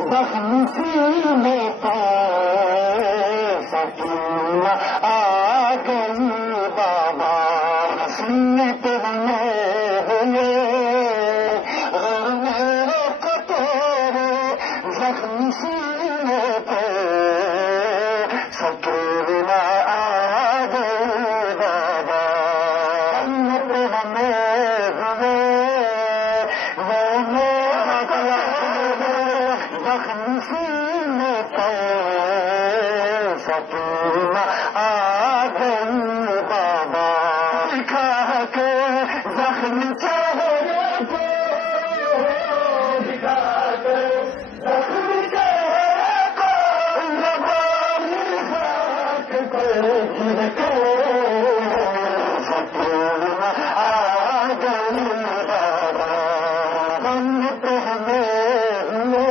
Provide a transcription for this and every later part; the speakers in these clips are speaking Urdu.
زخم سینے پہ سکینہ آ گئی بابا سنت میں ہوئے غیر میرے کو تیرے زخم سینے پہ سکینہ آ گئی بابا سنت میں ہوئے زخم سینے پہ سکینہ آ گئی بابا دکھا کے زخم چہرے کو دکھا کے زخم چہرے کو زبانی خاک پہ گر کے سکینہ آ گئی بابا سنت میں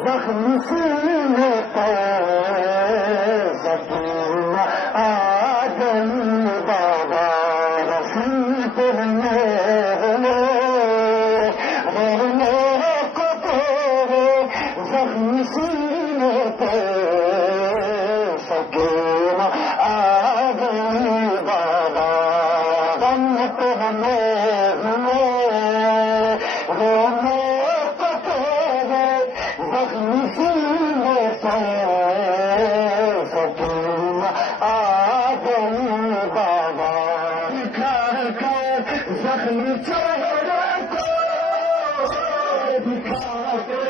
زخم سینے پہ سکینہ آ گئی بابا رسیت میں میرے کو تیرے زخم سینے پہ سکینہ آ گئی بابا سنت میں زخم سینے پہ سکینہ آ گئی بابا دکھا کے زخم چہرے کو دکھا کے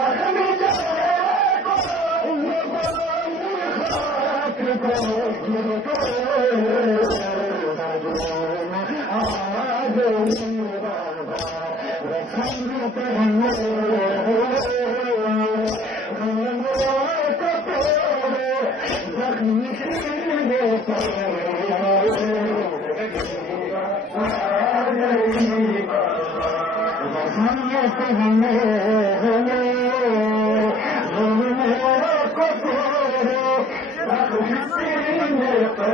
زخم چہرے کو زبانی خاک پہ گر کے آ گئی بابا رسیت میں زخم سینے پہ رسیت میں کو تیرے زخم سینے پہ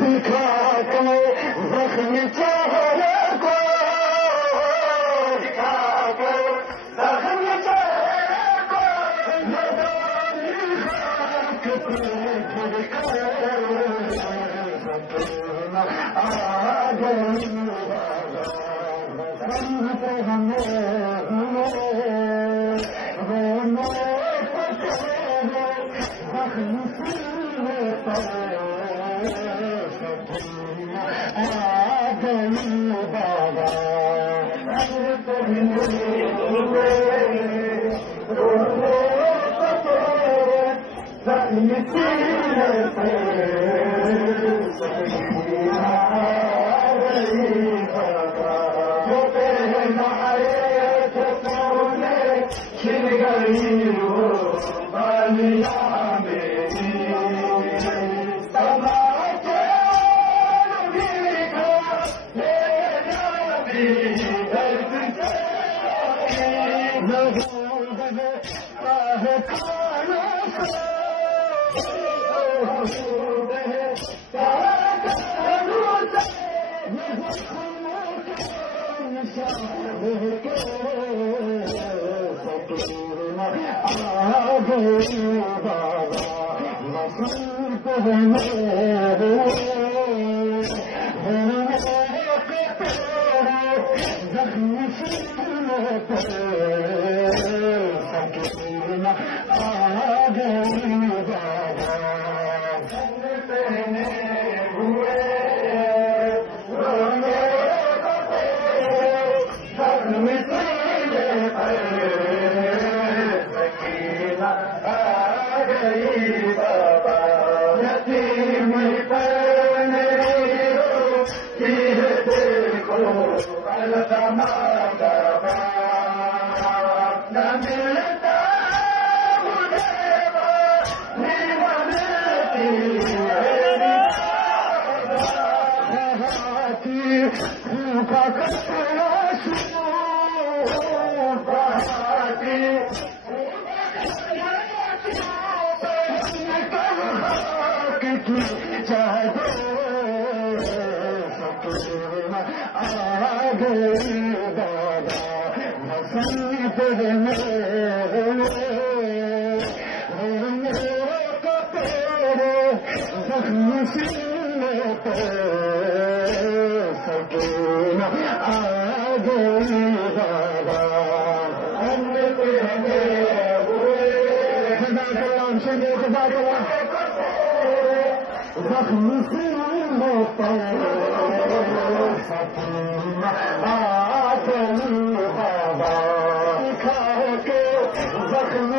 دکھا کے زخم چہرے کو دکھا کے زخم چہرے کو زبانی خاک پہ گر کے سکینہ آ گئی بابا سنت میں زخم سینے پہ سکینہ آ گئی بابا سنت میں زخم سینے پہ سکینہ آ گئی بابا جو تیرے مارے تھے سونے کھل گئی وہ بالیاں میری زخم سینے پہ سکینہ آ گئی بابا سنت میں ہوئے زخم سینے پہ سکینہ آ گئی بابا یتیم پر نہ ملتا مجھے چاہے گئی بابا حسن تیرے زخم سینے پہ سکینہ آ گئی بابا زخم سینے پہ سکینہ آ گئی بابا کھا کے زخم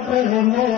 پہلے